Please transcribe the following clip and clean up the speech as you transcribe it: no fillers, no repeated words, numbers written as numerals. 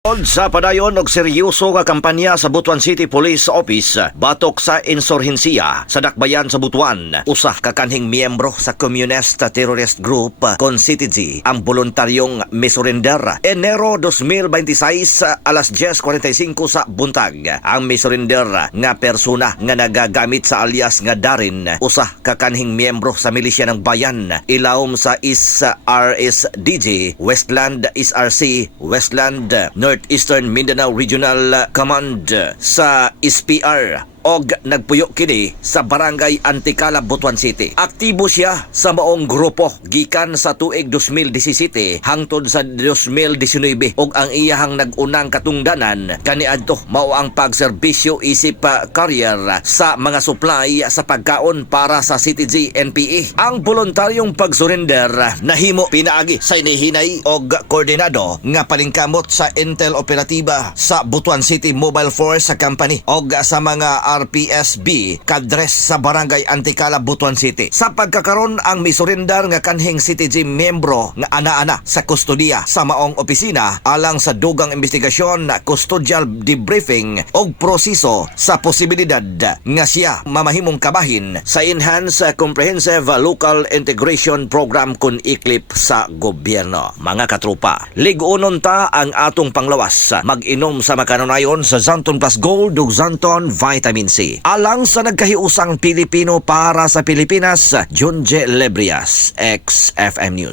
Sa padayon og seryoso nga kampanya sa Butuan City Police Office batok sa insurhensiya sa dakbayan sa Butuan, usah ka kanhing miyembro sa Communist Terrorist Group kon CTG ang voluntaryong misurrender. Enero 2026 alas 10:45 sa buntag. Ang misurrender nga persona nga nagagamit sa alias nga Darin, usah ka kanhing miyembro sa milisya ng bayan, ilawom sa RSDG, Westland SRC, Westland Northeastern Mindanao Regional Command sa SPR og nagpuyo kini sa Barangay Antikala, Butuan City. Aktibo siya sa maong grupo gikan sa tuig 2017 hangtod sa 2019 og ang iyahang nag-unang katungdanan kaniadto mao ang pagserbisyo isip career sa mga supply sa pagkaon para sa CTG NPA. Ang voluntaryong pagsurrender nahimo pinaagi sa inihinay og koordinado nga palingkamot sa Intel Operatiba sa Butuan City Mobile Force Company og sa mga RPSB kadres sa Barangay Antikala, Butuan City. Sa pagkakaron ang misurrender nga kanhing CTG membro nga ana-ana sa kustodiya sa maong opisina alang sa dugang investigasyon, custodial debriefing og proseso sa posibilidad nga siya mamahimong kabahin sa Enhanced Comprehensive Local Integration Program kun ICLIP sa gobyerno. Mga katropa, lig-unon ta ang atong panglawas. Mag-inom sa makanunayon sa Zanton Plus Gold ug Zanton Vitamin C. Alang sa nagkahiusang Pilipino para sa Pilipinas, Junje Lebrias, XFM News.